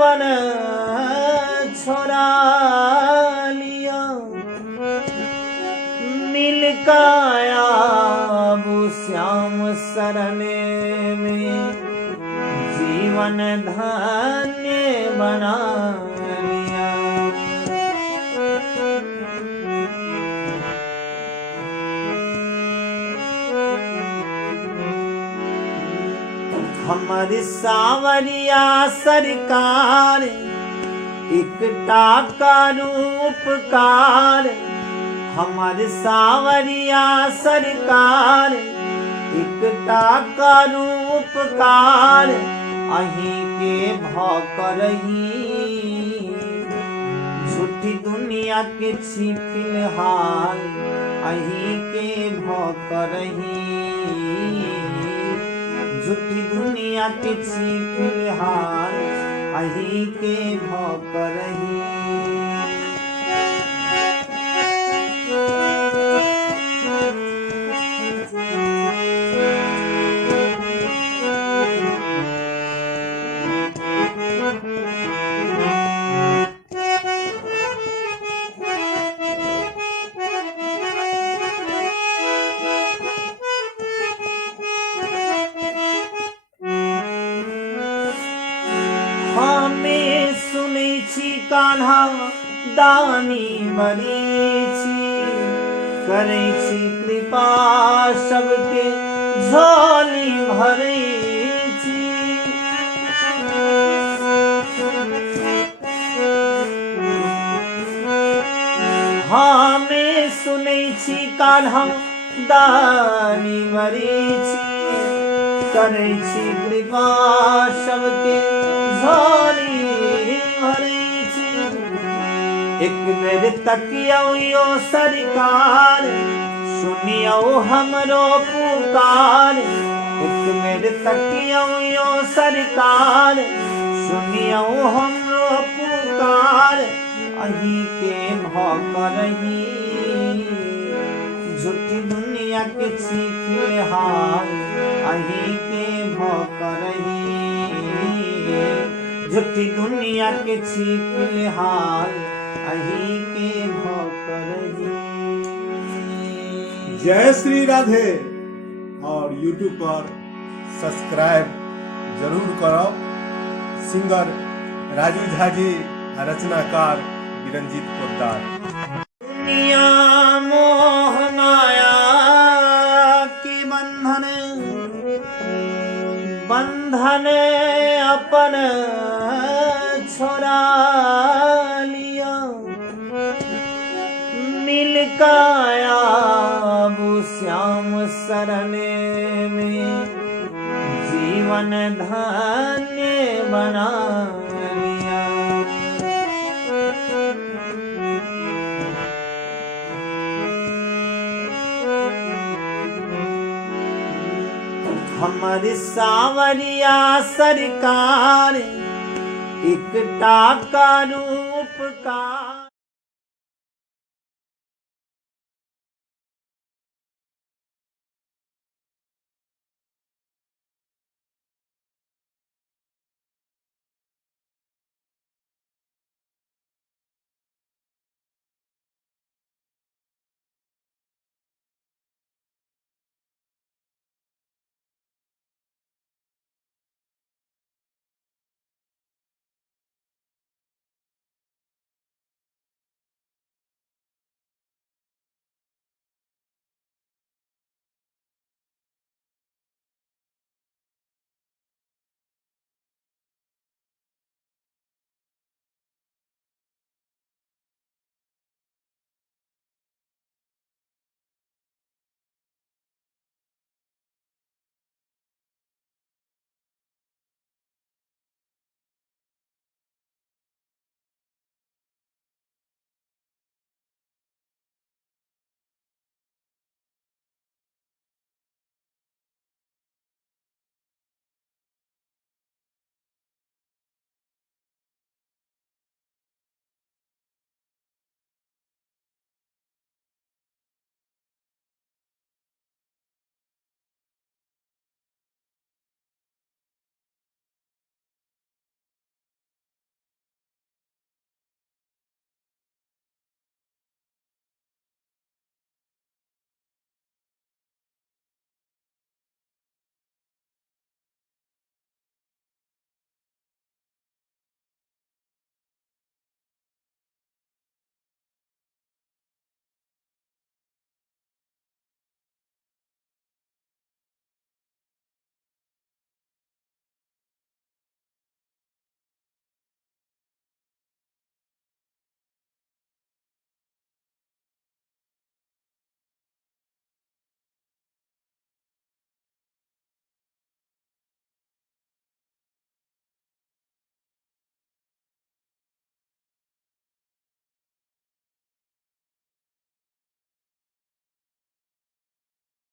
अपन छोड़ा लिया, मिल काया श्याम शरण में जीवन धन्य बना लिया। हमारी सावरिया सरकार एक टाका रूपकार, हमारे सावरिया सरकार एक टाका रूपकार, अहीं के भौकरही झूठी दुनिया के छी फिलहाल, अहीं के भौकरही झूठी दुनिया के छी फिलहाल, अहीं के भौकरही। हमें सुनै छी कान्हा दानी बड़ी छी, करै छी कृपा सबके झोली भरै छी। हमें सुनै छी कान्हा दानी बड़ी छी, करै छी कृपा सबके झोली भरै छी। एक बेर तकियो यो सरकार, सुनियो हमरो पुकार, एक बेर तकियो यो सरकार, सुनियो हमरो पुकार, अहीं के भौकरही झूठी दुनिया के छी फिलहाल, अहीं के भौकरही झूठी दुनिया के छी फिलहाल, अहीं के भौकरही। जय श्री राधे। और YouTube पर सब्सक्राइब जरूर करो। सिंगर राजू झा जी, रचनाकार बिरंजीत पोद्दार। दुनिया मोह माया के बंधन, बंधन अपन छोड़ा लिया, मिल काया श्याम शरण में जीवन धन्य बना लिया। हमारी सावरिया सरकार एक टाका